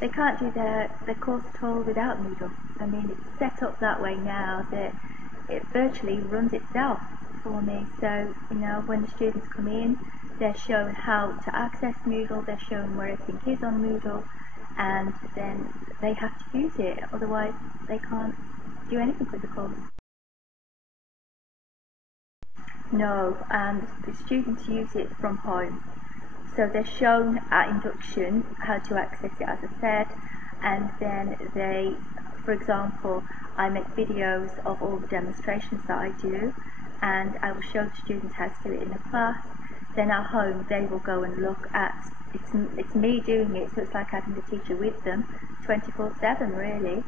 They can't do their course at all without Moodle. I mean, it's set up that way now that it virtually runs itself for me. So, you know, when the students come in, they're shown how to access Moodle, they're shown where everything is on Moodle, and then they have to use it, otherwise they can't do anything with the course. No, and the students use it from home. So they're shown at induction how to access it, as I said, and then they, for example, I make videos of all the demonstrations that I do, and I will show the students how to do it in the class. Then at home they will go and look at, it's me doing it, so it's like having the teacher with them 24/7 really,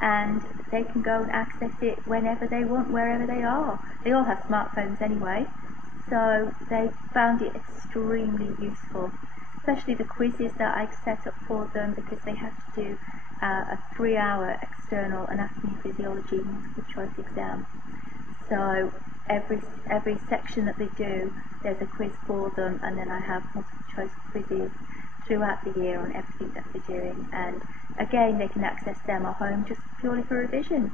and they can go and access it whenever they want, wherever they are. They all have smartphones anyway, so they found it extremely useful, especially the quizzes that I've set up for them, because they have to do a 3-hour external anatomy and physiology multiple choice exam. So every section that they do, there's a quiz for them, and then I have multiple choice quizzes throughout the year on everything that they're doing, and again they can access them at home just purely for revision.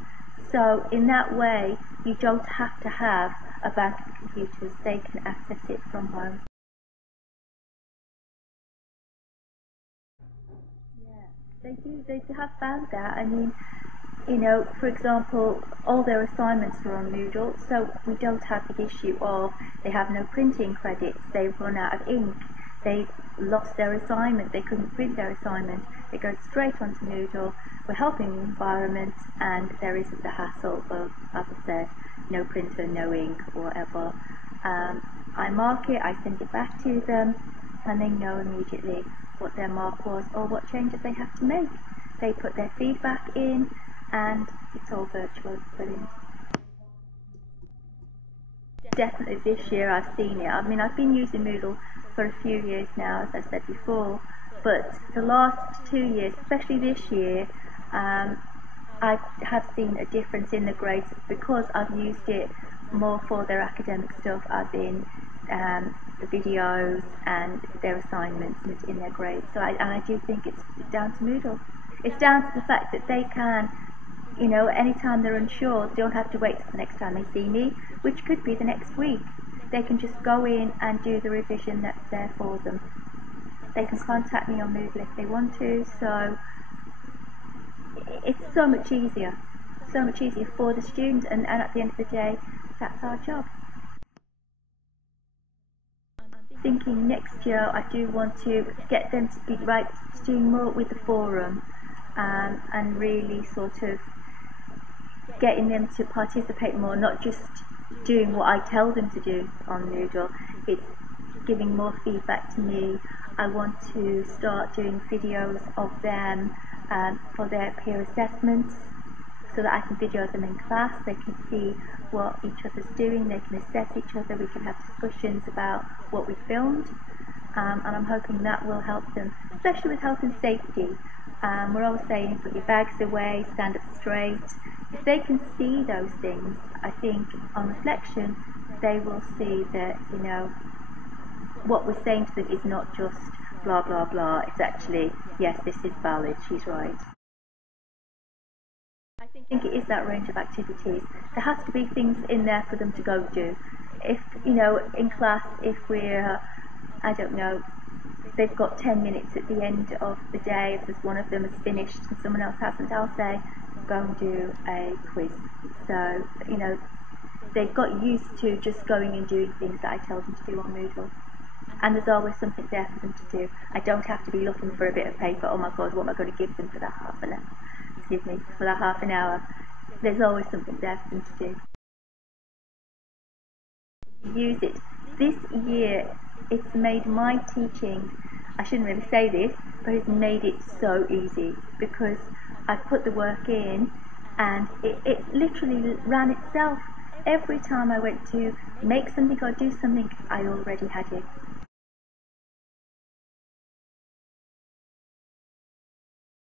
So in that way you don't have to have a bank of computers, they can access it from home. Yeah, they have found that. I mean, you know, for example, all their assignments are on Moodle, so we don't have the issue of they have no printing credits, they've run out of ink, they've lost their assignment, they couldn't print their assignment. They go straight onto Moodle, we're helping the environment, and there isn't the hassle of, as I said, no printer, no ink, or whatever. I mark it, I send it back to them, and they know immediately what their mark was or what changes they have to make. They put their feedback in, and it's all virtual. It's brilliant. Definitely this year I've seen it. I mean, I've been using Moodle for a few years now, as I said before, but the last 2 years, especially this year, I have seen a difference in the grades because I've used it more for their academic stuff, as in the videos and their assignments in their grades. So I do think it's down to Moodle. It's down to the fact that they can, you know, anytime they're unsure, they don't have to wait till the next time they see me, which could be the next week. They can just go in and do the revision that's there for them. They can contact me on Moodle if they want to, so it's so much easier for the student, and at the end of the day, that's our job. I'm thinking next year I do want to get them to be doing more with the forum, and really sort of getting them to participate more, not just doing what I tell them to do on Moodle. It's giving more feedback to me. I want to start doing videos of them for their peer assessments, so that I can video them in class. They can see what each other's doing, they can assess each other, we can have discussions about what we filmed, and I'm hoping that will help them, especially with health and safety. We're always saying put your bags away, stand up straight. If they can see those things, I think on reflection they will see that, you know, what we're saying to them is not just blah blah blah, it's actually, yes, this is valid, she's right. I think it is that range of activities. There has to be things in there for them to go do. If, you know, in class, if we're, I don't know, they've got 10 minutes at the end of the day, if there's one of them has finished and someone else hasn't, I'll say, go and do a quiz. So, you know, they've got used to just going and doing things that I tell them to do on Moodle. And there's always something there for them to do. I don't have to be looking for a bit of paper, oh my god, what am I going to give them for that half an hour? Excuse me, for that half an hour. There's always something there for them to do. Use it. This year, it's made my teaching, I shouldn't really say this, but it's made it so easy, because I put the work in and it literally ran itself. Every time I went to make something or do something, I already had it.